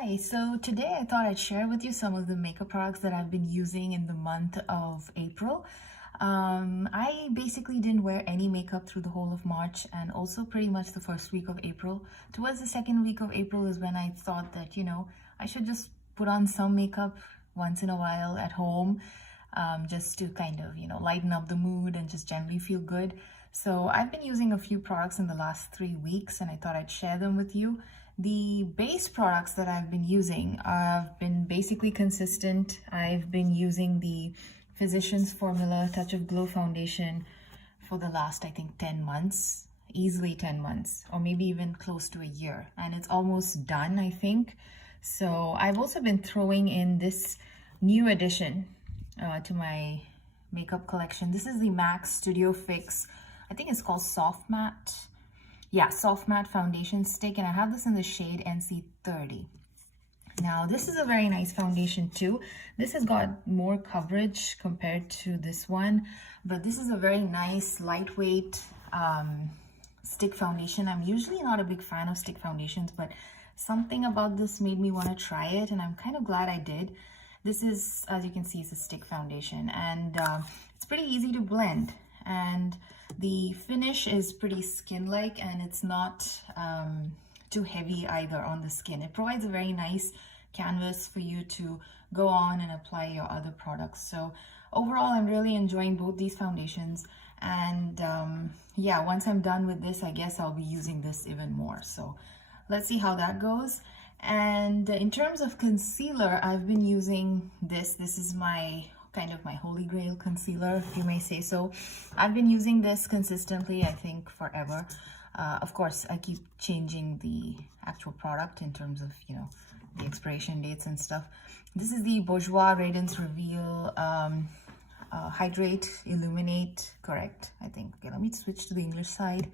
Hi, so today I thought I'd share with you some of the makeup products that I've been using in the month of April. I basically didn't wear any makeup through the whole of March and also pretty much the first week of April. Towards the second week of April is when I thought that, I should just put on some makeup once in a while at home, just to kind of, lighten up the mood and just generally feel good. So I've been using a few products in the last 3 weeks and I thought I'd share them with you. The base products that I've been using have been basically consistent. I've been using the Physicians Formula Touch of Glow Foundation for the last, I think, 10 months, easily 10 months, or maybe even close to a year. And it's almost done, I think. So I've also been throwing in this new addition to my makeup collection. This is the MAC Studio Fix. I think it's called Soft Matte. Yeah, Soft Matte Foundation Stick, and I have this in the shade NC30. Now, this is a very nice foundation too. This has got more coverage compared to this one, but this is a very nice, lightweight stick foundation. I'm usually not a big fan of stick foundations, but something about this made me want to try it, and I'm kind of glad I did. This is, as you can see, it's a stick foundation, and it's pretty easy to blend. And the finish is pretty skin-like, and it's not too heavy either on the skin. It provides a very nice canvas for you to go on and apply your other products. So overall, I'm really enjoying both these foundations. And yeah, once I'm done with this, I guess I'll be using this even more. So let's see how that goes. And in terms of concealer, I've been using this. This is my kind of my holy grail concealer, if you may say so. I've been using this consistently, I think, forever. Of course, I keep changing the actual product in terms of, the expiration dates and stuff. This is the Bourjois Radiance Reveal Hydrate, Illuminate, correct, I think. Okay, let me switch to the English side.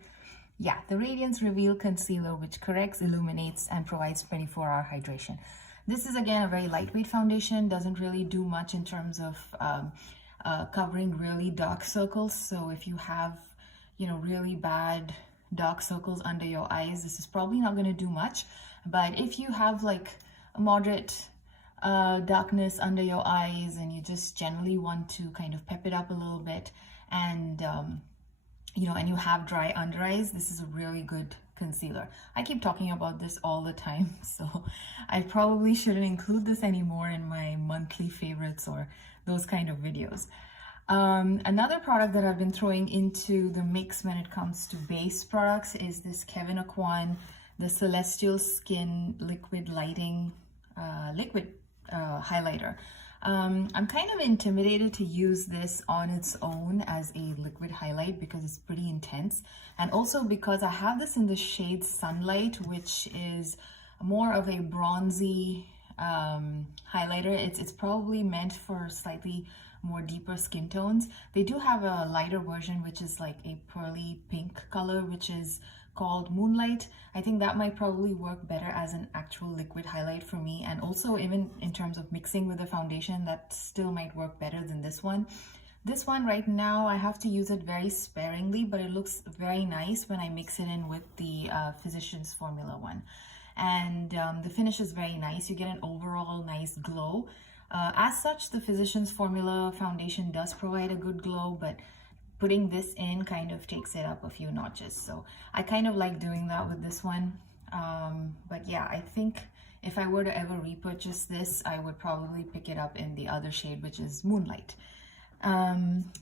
Yeah, the Radiance Reveal Concealer, which corrects, illuminates, and provides 24-hour hydration. This is, again, a very lightweight foundation, doesn't really do much in terms of covering really dark circles. So if you have, really bad dark circles under your eyes, this is probably not going to do much. But if you have like a moderate darkness under your eyes and you just generally want to kind of pep it up a little bit, and and you have dry under eyes, this is a really good concealer. I keep talking about this all the time, so I probably shouldn't include this anymore in my monthly favorites or those kind of videos. Another product that I've been throwing into the mix when it comes to base products is this Kevyn Aucoin, the Celestial Skin Liquid Lighting highlighter. I'm kind of intimidated to use this on its own as a liquid highlight because it's pretty intense, and also because I have this in the shade Sunlight, which is more of a bronzy highlighter. It's probably meant for slightly more deeper skin tones. They do have a lighter version which is like a pearly pink color, which is called Moonlight. I think that might probably work better as an actual liquid highlight for me, and also even in terms of mixing with the foundation, that still might work better than this one. This one right now, I have to use it very sparingly, but it looks very nice when I mix it in with the Physicians Formula one. And the finish is very nice. You get an overall nice glow. As such, the Physicians Formula foundation does provide a good glow, but putting this in kind of takes it up a few notches. So I kind of like doing that with this one. But yeah, I think if I were to ever repurchase this, I would probably pick it up in the other shade, which is Moonlight.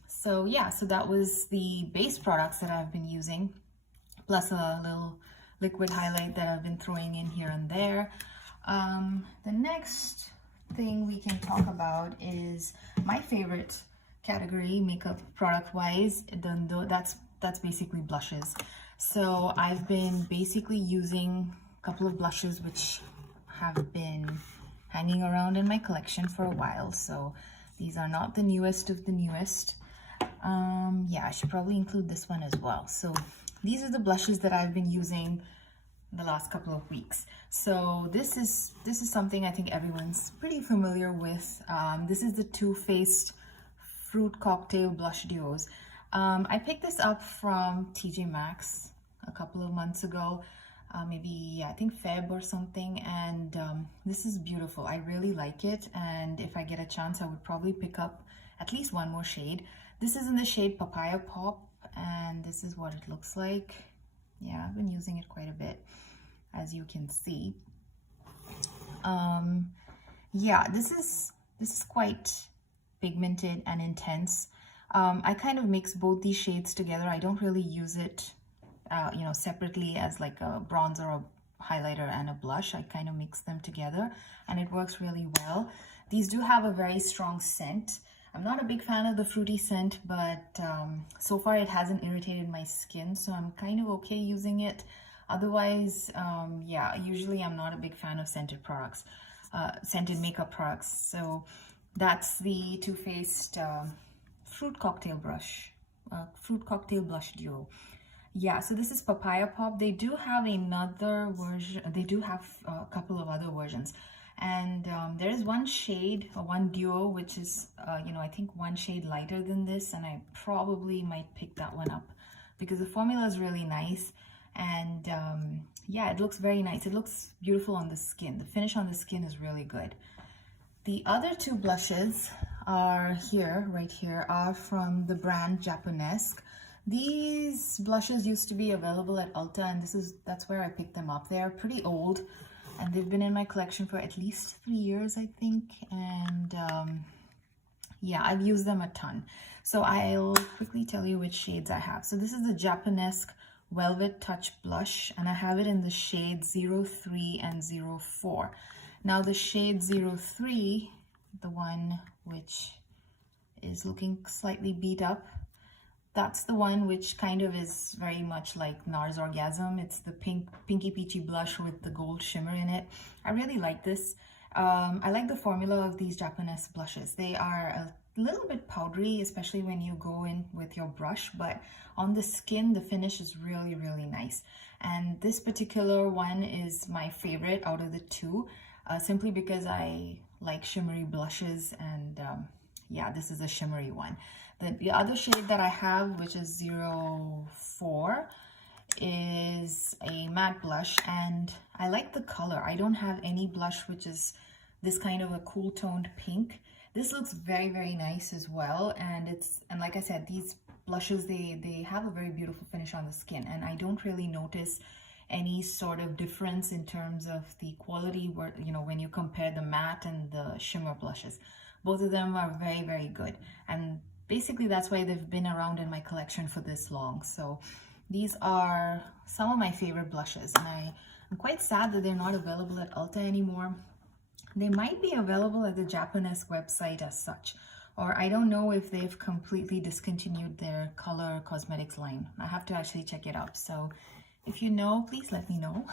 So yeah, so that was the base products that I've been using, plus a little liquid highlight that I've been throwing in here and there. The next thing we can talk about is my favorite category makeup product wise. That's basically blushes. So I've been basically using a couple of blushes which have been hanging around in my collection for a while. So these are not the newest of the newest. Yeah, I should probably include this one as well. So these are the blushes that I've been using the last couple of weeks. So this is something I think everyone's pretty familiar with. This is the Too Faced Fruit Cocktail Blush Duos. I picked this up from TJ Maxx a couple of months ago. maybe, yeah, I think Feb or something, and this is beautiful. I really like it, and if I get a chance I would probably pick up at least one more shade. This is in the shade Papaya Pop, and this is what it looks like. Yeah, I've been using it quite a bit, as you can see. Yeah, this is quite pigmented and intense. I kind of mix both these shades together. I don't really use it you know, separately as like a bronzer or highlighter and a blush. I kind of mix them together and it works really well. These do have a very strong scent. I'm not a big fan of the fruity scent, but so far it hasn't irritated my skin, so I'm kind of okay using it. Otherwise, yeah, usually I'm not a big fan of scented products, scented makeup products. So that's the Too Faced Fruit Cocktail Blush Duo. Yeah, so this is Papaya Pop. They do have another version. They do have a couple of other versions. And there is one shade, or one duo, which is, you know, I think one shade lighter than this. And I probably might pick that one up because the formula is really nice. And yeah, it looks very nice. It looks beautiful on the skin. The finish on the skin is really good. The other two blushes are here, right here, are from the brand Japonesque. These blushes used to be available at Ulta, and that's where I picked them up. They are pretty old, and they've been in my collection for at least 3 years, I think. And yeah, I've used them a ton. So I'll quickly tell you which shades I have. So this is the Japonesque Velvet Touch Blush, and I have it in the shade 03 and 04. Now the shade 03, the one which is looking slightly beat up, that's the one which kind of is very much like NARS Orgasm. It's the pinky peachy blush with the gold shimmer in it. I really like this. I like the formula of these Japonesque blushes. They are a little bit powdery, especially when you go in with your brush, but on the skin, the finish is really, really nice. And this particular one is my favorite out of the two, simply because I like shimmery blushes, and yeah, this is a shimmery one. The other shade that I have, which is 04, is a matte blush, and I like the color. I don't have any blush which is this kind of a cool toned pink. This looks very, very nice as well, and like I said, these blushes, they have a very beautiful finish on the skin, and I don't really notice any sort of difference in terms of the quality where, you know, when you compare the matte and the shimmer blushes. Both of them are very, very good, and basically that's why they've been around in my collection for this long. So these are some of my favorite blushes, and I'm quite sad that they're not available at Ulta anymore. They might be available at the Japonesque website as such, or I don't know if they've completely discontinued their color cosmetics line. I have to actually check it out. So if you know, please let me know.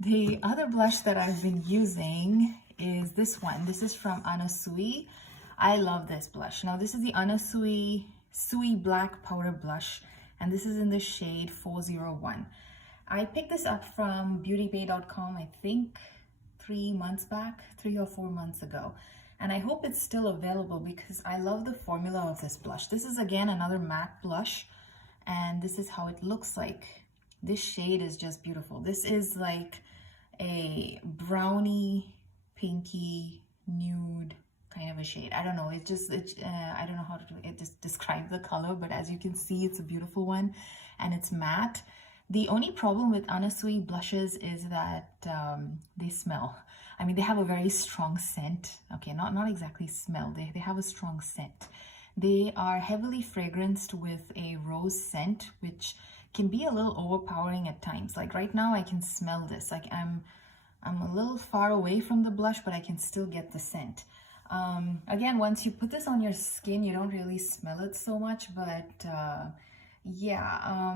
The other blush that I've been using is this one. This is from Anna Sui. I love this blush. Now this is the Anna Sui Black Powder Blush, and this is in the shade 401. I picked this up from beautybay.com, I think 3 or 4 months ago. And I hope it's still available because I love the formula of this blush. This is again another matte blush, and this is how it looks like. This shade is just beautiful. This is like a brownie, pinky, nude kind of a shade. I don't know, I don't know how to just describe the color, but as you can see, it's a beautiful one and it's matte. The only problem with Anna Sui blushes is that they smell. I mean, they have a very strong scent. Okay, not exactly smell, they have a strong scent. They are heavily fragranced with a rose scent, which can be a little overpowering at times. Like right now I can smell this. Like I'm a little far away from the blush, but I can still get the scent. Again, once you put this on your skin, you don't really smell it so much, but yeah,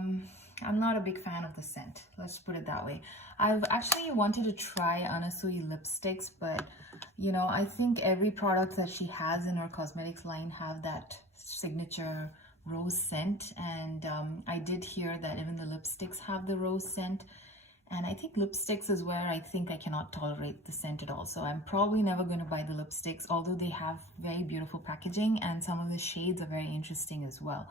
I'm not a big fan of the scent. Let's put it that way. I've actually wanted to try Anna Sui lipsticks, but you know, I think every product that she has in her cosmetics line have that signature rose scent, and I did hear that even the lipsticks have the rose scent. And I think lipsticks is where I think I cannot tolerate the scent at all. So I'm probably never going to buy the lipsticks, although they have very beautiful packaging and some of the shades are very interesting as well.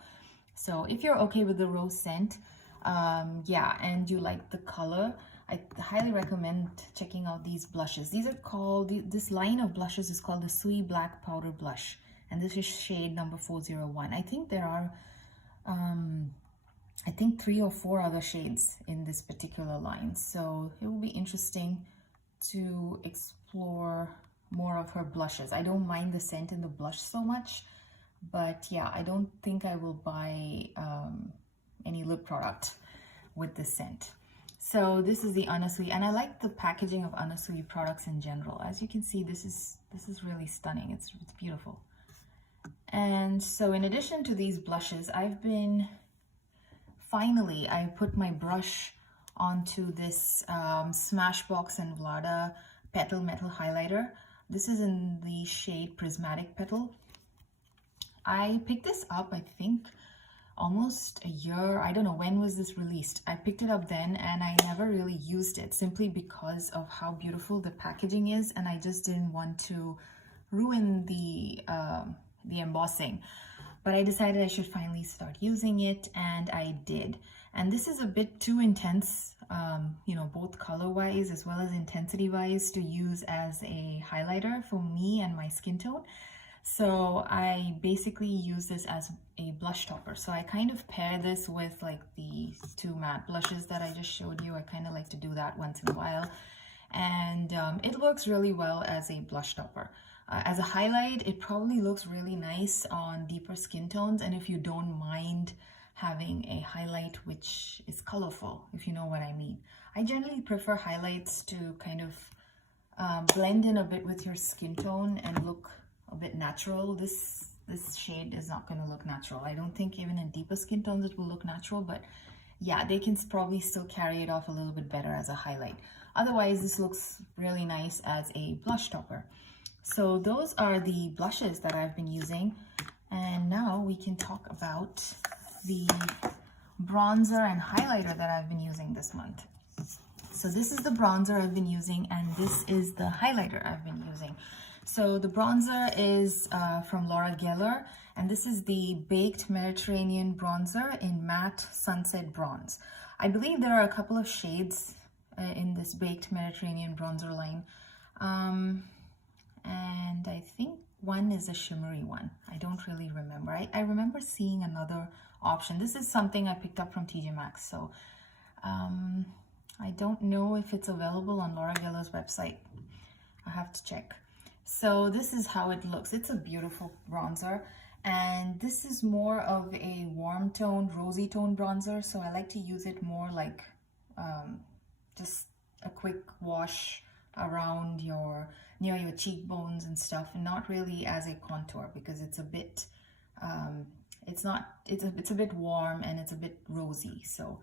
So if you're okay with the rose scent, yeah, and you like the color, I highly recommend checking out these blushes. These are called, this line of blushes is called the Sui Black Powder Blush. And this is shade number 401. I think there are, I think 3 or 4 other shades in this particular line. So it will be interesting to explore more of her blushes. I don't mind the scent in the blush so much, but yeah, I don't think I will buy any lip product with this scent. So this is the Anna Sui, and I like the packaging of Anna Sui products in general. As you can see, this is really stunning. It's beautiful. And so in addition to these blushes, finally I put my brush onto this Smashbox and Vlada Petal Metal Highlighter. This is in the shade Prismatic Petal. I picked this up, I think, almost a year. I don't know, when was this released? I picked it up then and I never really used it simply because of how beautiful the packaging is, and I just didn't want to ruin the embossing. But I decided I should finally start using it, and I did. And this is a bit too intense, you know, both color-wise as well as intensity-wise, to use as a highlighter for me and my skin tone. So I basically use this as a blush topper. So I kind of pair this with like the 2 matte blushes that I just showed you. I kind of like to do that once in a while. And it works really well as a blush topper. As a highlight, it probably looks really nice on deeper skin tones. And if you don't mind having a highlight which is colorful, if you know what I mean. I generally prefer highlights to kind of blend in a bit with your skin tone and look a bit natural. This shade is not going to look natural. I don't think even in deeper skin tones it will look natural, but yeah, they can probably still carry it off a little bit better as a highlight. Otherwise, this looks really nice as a blush topper. So those are the blushes that I've been using, and now we can talk about the bronzer and highlighter that I've been using this month. So this is the bronzer I've been using, and this is the highlighter I've been using. So the bronzer is from Laura Geller, and this is the Baked Mediterranean Bronzer in Matte Sunset Bronze. I believe there are a couple of shades in this Baked Mediterranean Bronzer line. And I think one is a shimmery one. I don't really remember. I remember seeing another option. This is something I picked up from TJ Maxx, so I don't know if it's available on Laura Geller's website. I have to check. So this is how it looks. It's a beautiful bronzer, and this is more of a warm toned, rosy toned bronzer, so I like to use it more like just a quick wash around near your cheekbones and stuff, and not really as a contour, because it's a bit it's a bit warm and it's a bit rosy. So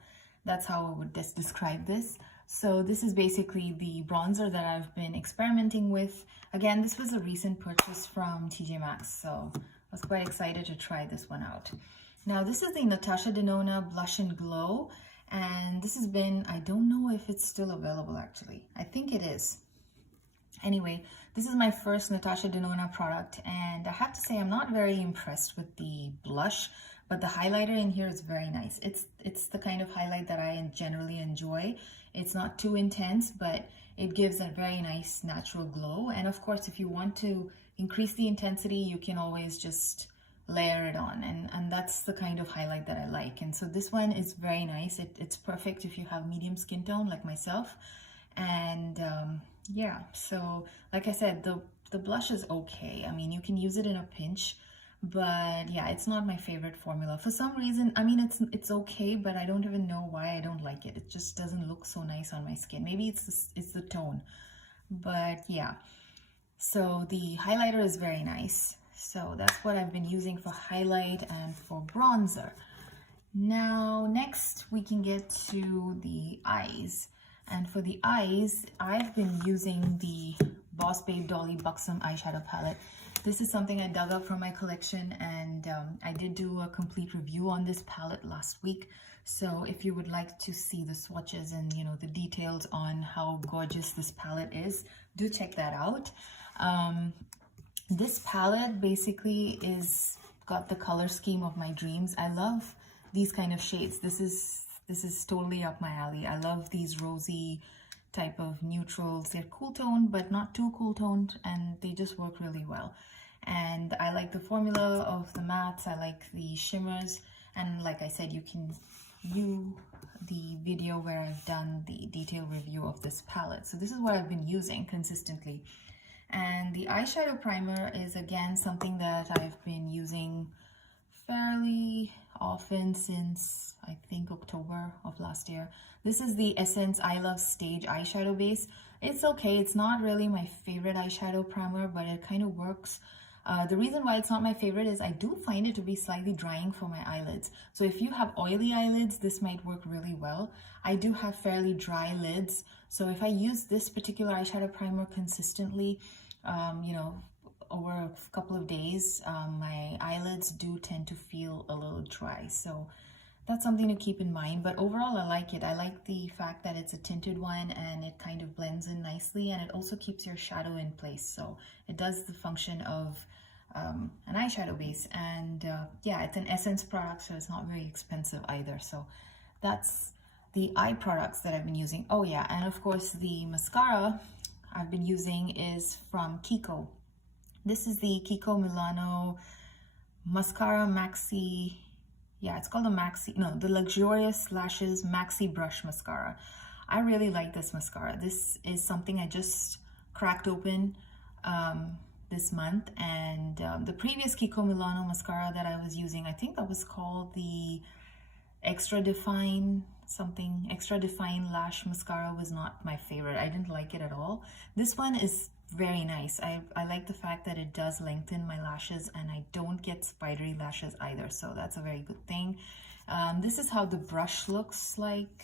that's how I would describe this. So this is basically the bronzer that I've been experimenting with. Again, this was a recent purchase from TJ Maxx, so I was quite excited to try this one out. Now this is the Natasha Denona Blush and Glow, and this has been, I don't know if it's still available actually. I think it is. Anyway, this is my first Natasha Denona product, and I have to say I'm not very impressed with the blush, but the highlighter in here is very nice. It's the kind of highlight that I generally enjoy. It's not too intense, but it gives a very nice natural glow. And of course, if you want to increase the intensity, you can always just layer it on, and that's the kind of highlight that I like. And so this one is very nice. It's perfect if you have medium skin tone like myself. And yeah, so like I said, the blush is okay. I mean, you can use it in a pinch, but yeah, it's not my favorite formula for some reason. I mean, it's okay, but I don't even know why I don't like it. It just doesn't look so nice on my skin. Maybe it's the tone, but yeah. So the highlighter is very nice. So that's what I've been using for highlight and for bronzer. Now next we can get to the eyes. And for the eyes, I've been using the Boss Babe Dolly Buxom eyeshadow palette. This is something I dug up from my collection, and I did do a complete review on this palette last week. So if you would like to see the swatches and, you know, the details on how gorgeous this palette is, do check that out. This palette basically got the color scheme of my dreams. I love these kind of shades. This is this is totally up my alley. I love these rosy type of neutrals. They're cool toned, but not too cool toned, and they just work really well. And I like the formula of the mattes. I like the shimmers. And like I said, you can view the video where I've done the detailed review of this palette. So this is what I've been using consistently. And the eyeshadow primer is again something that I've been using fairly often since I think October of last year. This is the Essence I Love Stage eyeshadow base. It's okay, it's not really my favorite eyeshadow primer, but it kind of works. The reason why it's not my favorite is I do find it to be slightly drying for my eyelids. So if you have oily eyelids, this might work really well. I do have fairly dry lids. So if I use this particular eyeshadow primer consistently, you know, over a couple of days, my eyelids do tend to feel a little dry. So that's something to keep in mind. But overall, I like it. I like the fact that it's a tinted one and it kind of blends in nicely, and it also keeps your shadow in place. So it does the function of an eyeshadow base. And yeah, it's an Essence product, so it's not very expensive either. So that's the eye products that I've been using. Oh yeah, and of course the mascara I've been using is from Kiko. This is the Kiko Milano Mascara Maxi. Yeah, it's called the Luxurious Lashes Maxi Brush Mascara. I really like this mascara. This is something I just cracked open this month. And the previous Kiko Milano mascara that I was using, I think that was called the Extra Define Lash Mascara, was not my favorite. I didn't like it at all. This one is very nice. I like the fact that it does lengthen my lashes, and I don't get spidery lashes either, so that's a very good thing. This is how the brush looks like,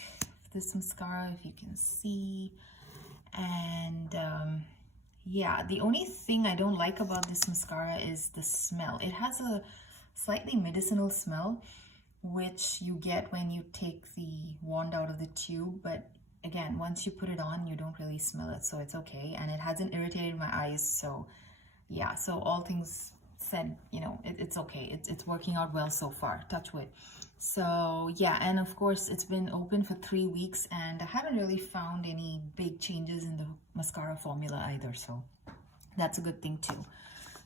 this mascara, if you can see. And yeah, the only thing I don't like about this mascara is the smell. It has a slightly medicinal smell, which you get when you take the wand out of the tube, but again, once you put it on, you don't really smell it, so it's okay. And it hasn't irritated my eyes, so yeah, so all things said, you know, it's okay. It's working out well so far, touch wood. So yeah, and of course it's been open for 3 weeks, and I haven't really found any big changes in the mascara formula either, so that's a good thing too.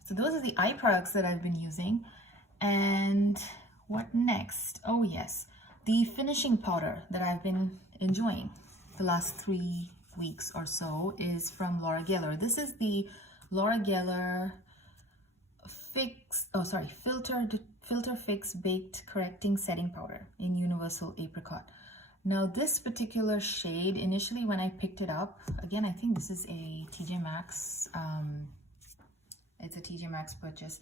So those are the eye products that I've been using. And what next? Oh yes, the finishing powder that I've been enjoying the last 3 weeks or so is from Laura Geller. This is the Laura Geller Filter Fix Baked Correcting Setting Powder in Universal Apricot. Now this particular shade, initially when I picked it up, again, I think this is a TJ Maxx, it's a TJ Maxx purchase.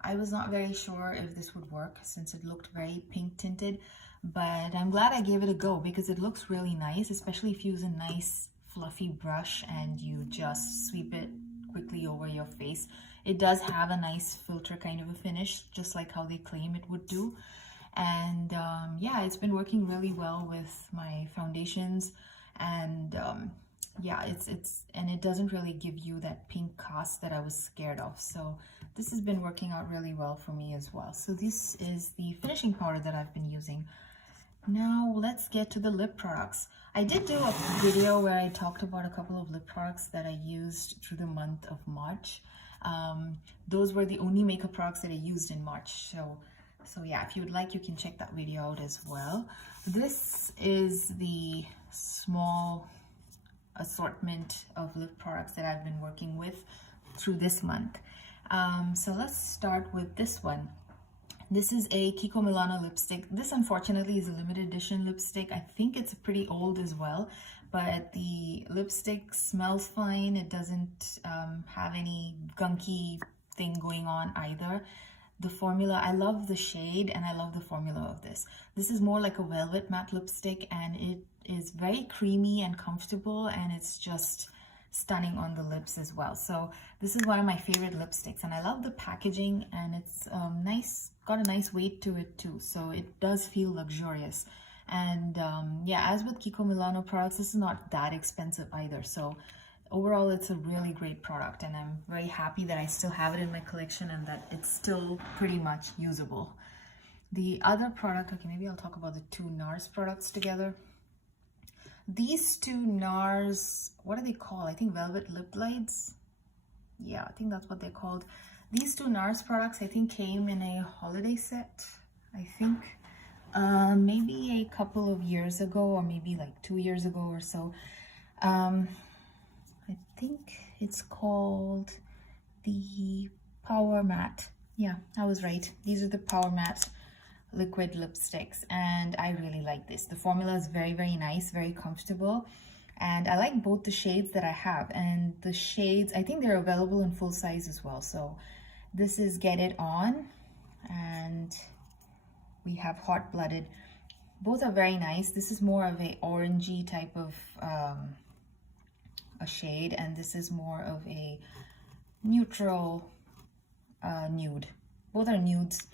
I was not very sure if this would work since it looked very pink tinted, but I'm glad I gave it a go because it looks really nice, especially if you use a nice fluffy brush and you just sweep it quickly over your face. It does have a nice filter kind of a finish, just like how they claim it would do. And yeah, it's been working really well with my foundations, and yeah, and it doesn't really give you that pink cast that I was scared of. So this has been working out really well for me as well. So this is the finishing powder that I've been using. Now let's get to the lip products. I did do a video where I talked about a couple of lip products that I used through the month of March. Those were the only makeup products that I used in March. So yeah, if you would like, you can check that video out as well. This is the small assortment of lip products that I've been working with through this month. So let's start with this one. This is a Kiko Milano lipstick. This unfortunately is a limited edition lipstick. I think it's pretty old as well, but the lipstick smells fine. It doesn't have any gunky thing going on either. The formula, I love the shade and I love the formula of this. This is more like a velvet matte lipstick, and it is very creamy and comfortable, and it's just stunning on the lips as well. So this is one of my favorite lipsticks, and I love the packaging, and it's nice, got a nice weight to it too, so it does feel luxurious. And yeah, as with Kiko Milano products, this is not that expensive either, so overall it's a really great product, and I'm very happy that I still have it in my collection and that it's still pretty much usable. The other product, okay, maybe I'll talk about the two NARS products together. These two NARS, what are they called? I think Velvet Lip Glides. Yeah, I think that's what they're called. These two NARS products, I think, came in a holiday set, I think. Maybe a couple of years ago, or maybe like 2 years ago or so. I think it's called the Power Matte. Yeah, I was right. These are the Power Matte liquid lipsticks, and I really like this. The formula is very, very nice, very comfortable, and I like both the shades that I have. And the shades, I think they're available in full size as well. So this is Get It On, and we have Hot Blooded. Both are very nice. This is more of a orangey type of a shade, and this is more of a neutral nude. Both are nudes,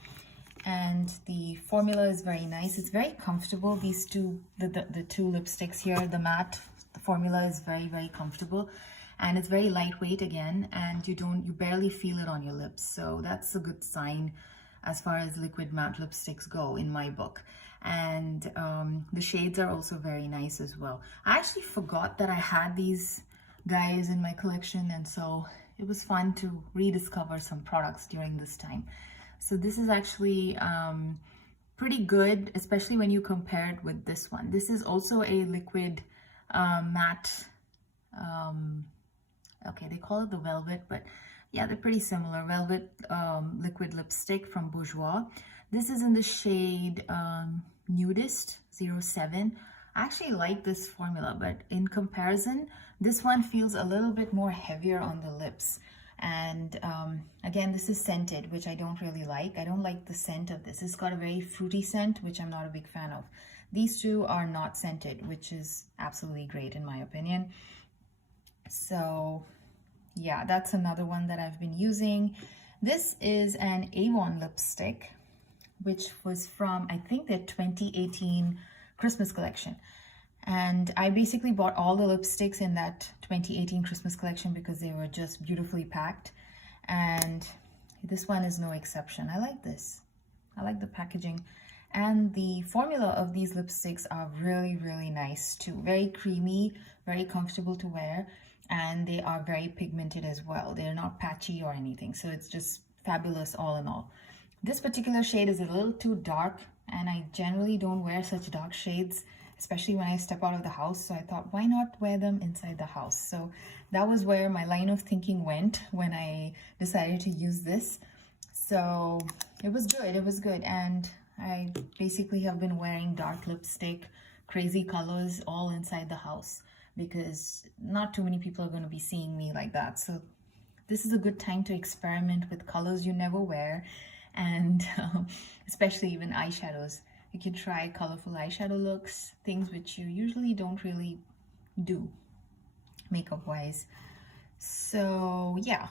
and the formula is very nice. It's very comfortable. These two, the two lipsticks here, the matte, the formula is very, very comfortable, and it's very lightweight again, and you barely feel it on your lips. So that's a good sign as far as liquid matte lipsticks go in my book. And the shades are also very nice as well. I actually forgot that I had these guys in my collection, and so it was fun to rediscover some products during this time. So this is actually pretty good, especially when you compare it with this one. This is also a liquid matte, okay, they call it the Velvet, but yeah, they're pretty similar. Velvet liquid lipstick from Bourjois. This is in the shade Nudist 07. I actually like this formula, but in comparison, this one feels a little bit more heavier on the lips. And again, this is scented, which I don't really like. I don't like the scent of this. It's got a very fruity scent, which I'm not a big fan of. These two are not scented, which is absolutely great in my opinion. So yeah, that's another one that I've been using. This is an Avon lipstick, which was from, I think, their 2018 Christmas collection. And I basically bought all the lipsticks in that 2018 Christmas collection because they were just beautifully packed. And this one is no exception. I like this. I like the packaging. And the formula of these lipsticks are really, really nice too. Very creamy, very comfortable to wear. And they are very pigmented as well. They're not patchy or anything. So it's just fabulous all in all. This particular shade is a little too dark, and I generally don't wear such dark shades, especially when I step out of the house. So I thought, why not wear them inside the house? So that was where my line of thinking went when I decided to use this. So it was good. It was good. And I basically have been wearing dark lipstick, crazy colors all inside the house because not too many people are going to be seeing me like that. So this is a good time to experiment with colors you never wear. And especially even eyeshadows. You can try colorful eyeshadow looks, things which you usually don't really do makeup wise. So yeah,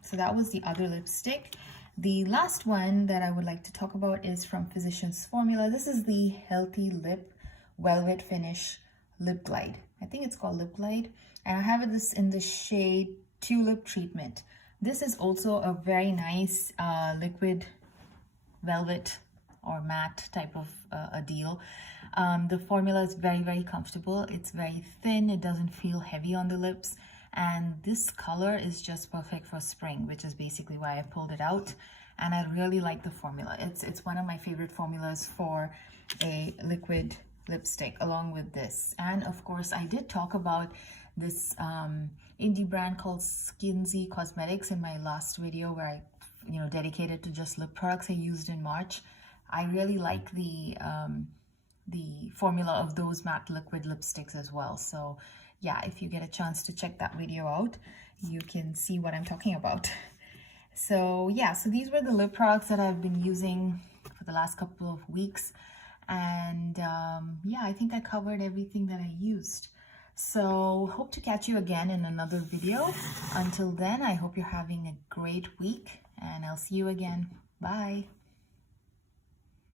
so that was the other lipstick. The last one that I would like to talk about is from Physicians Formula. This is the Healthy Lip Velvet Finish Lip Glide. I think it's called Lip Glide. And I have this in the shade Tulip Treatment. This is also a very nice liquid velvet or matte type of a deal. The formula is very, very comfortable. It's very thin. It doesn't feel heavy on the lips. And this color is just perfect for spring, which is basically why I pulled it out. And I really like the formula. It's one of my favorite formulas for a liquid lipstick along with this. And of course, I did talk about this indie brand called Skinsy Cosmetics in my last video where I dedicated to just lip products I used in March. I really like the formula of those matte liquid lipsticks as well. So yeah, if you get a chance to check that video out, you can see what I'm talking about. So yeah, so these were the lip products that I've been using for the last couple of weeks. And yeah, I think I covered everything that I used. So hope to catch you again in another video. Until then, I hope you're having a great week, and I'll see you again. Bye.